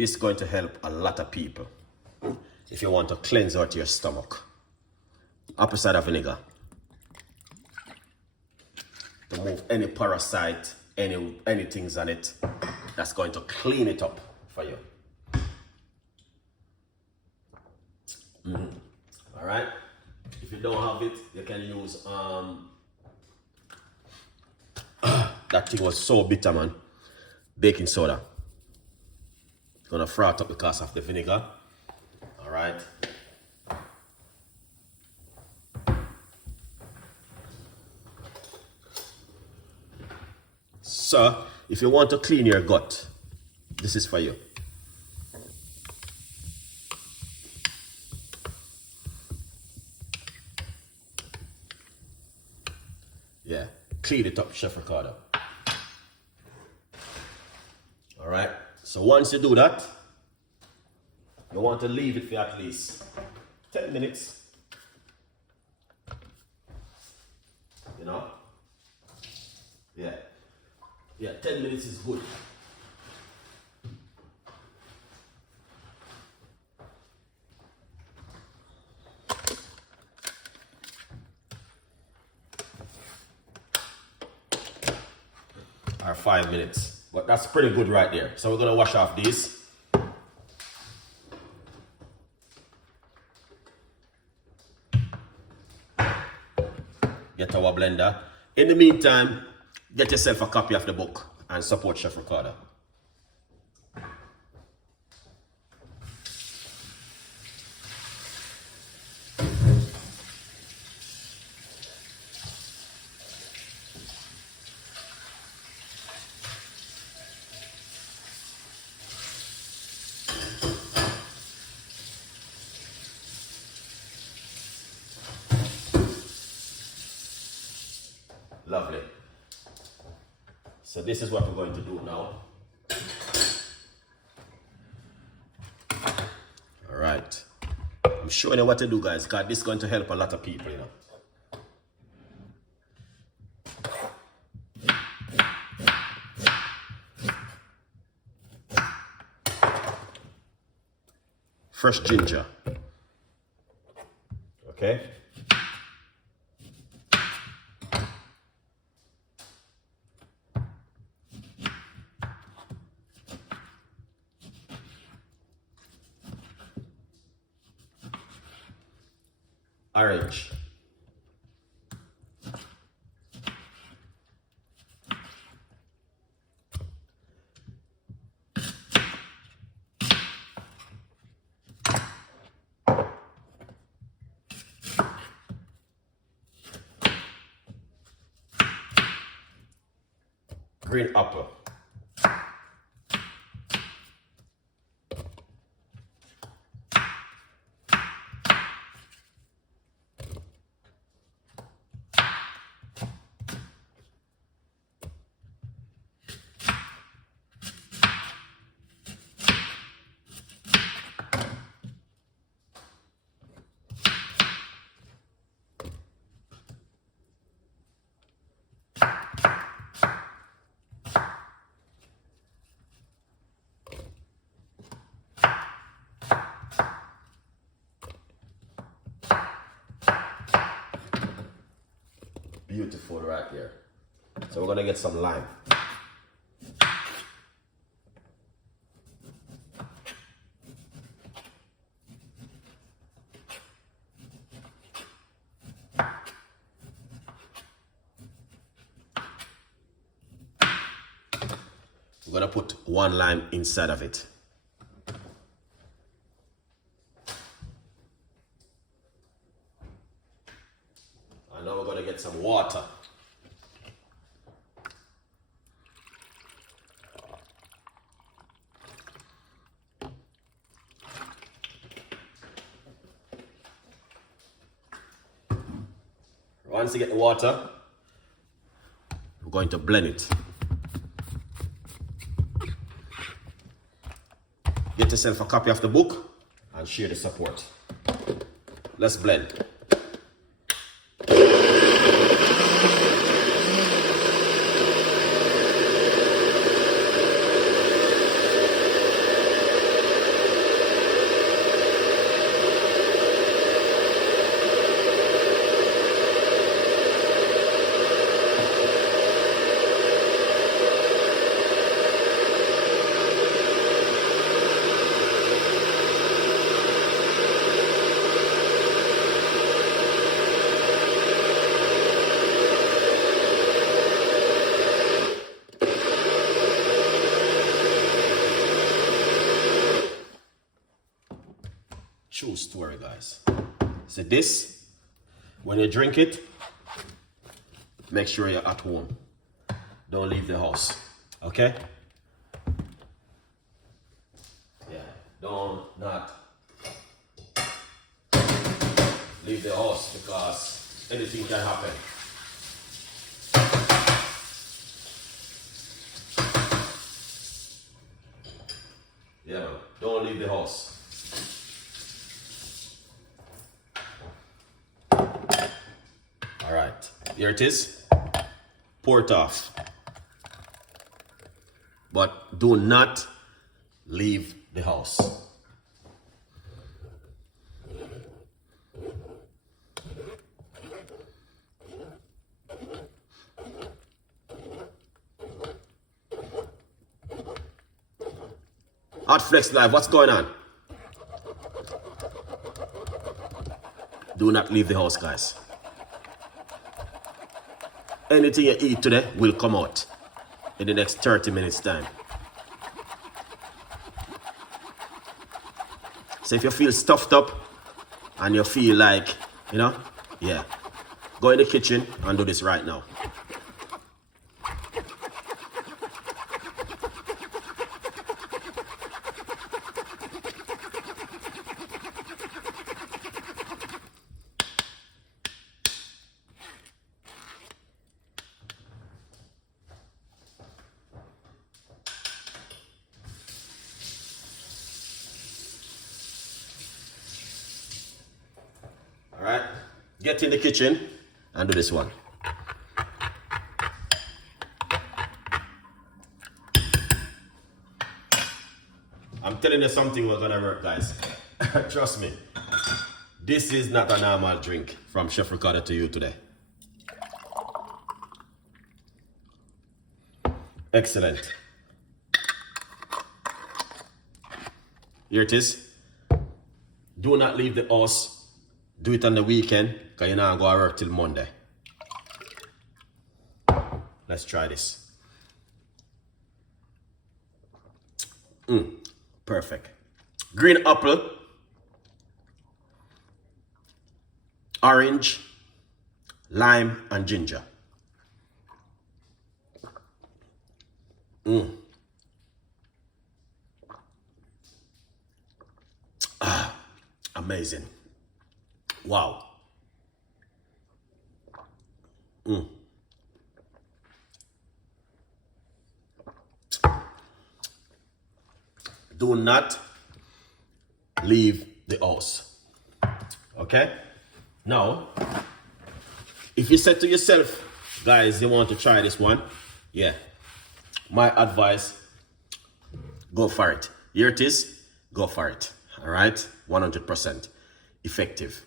This is going to help a lot of people if you want to cleanse out your stomach. Apple cider vinegar to move any parasite, any things on it. That's going to clean it up for you. All right. If you don't have it, you can use that thing was so bitter, man. Baking soda. It's gonna froth up because of the vinegar. All right. So, if you want to clean your gut, this is for you. Yeah, clean it up, Chef Ricardo. All right, so once you do that, you want to leave it for at least 10 minutes. You know? Yeah. Yeah, 10 minutes is good. Or 5 minutes. But that's pretty good right there. So we're gonna wash off these. Get our blender. In the meantime, get yourself a copy of the book and support Chef Ricardo. Lovely. So this is what we're going to do now. All right. I'm showing you what to do, guys, because this is going to help a lot of people, you know. Fresh ginger. Okay. Orange. Green apple. Beautiful right there. So we're gonna get some lime. We're gonna put 1 lime inside of it. And now we're gonna get some water. Once you get the water, we're going to blend it. Get yourself a copy of the book and share the support. Let's blend. True story, guys. So this, when you drink it, make sure you're at home. Don't leave the house. Okay? Yeah. Don't not leave the house because anything can happen. Yeah, man. Don't leave the house. All right. Here it is. Pour it off. But do not leave the house. Hot Flex Live, what's going on? Do not leave the house, guys. Anything you eat today will come out in the next 30 minutes time. So if you feel stuffed up and you feel like, you know, yeah, go in the kitchen and do this right now. All right, get in the kitchen and do this one. I'm telling you something was gonna work, guys. Trust me. This is not a normal drink from Chef Ricardo to you today. Excellent. Here it is. Do not leave the house. Do it on the weekend, because you're not going to work till Monday. Let's try this. Perfect. Green apple, orange, lime, and ginger. Amazing. Wow. Do not leave the house. Okay? Now, if you said to yourself, guys, you want to try this one, yeah, my advice, go for it. Here it is, go for it. All right? 100% effective.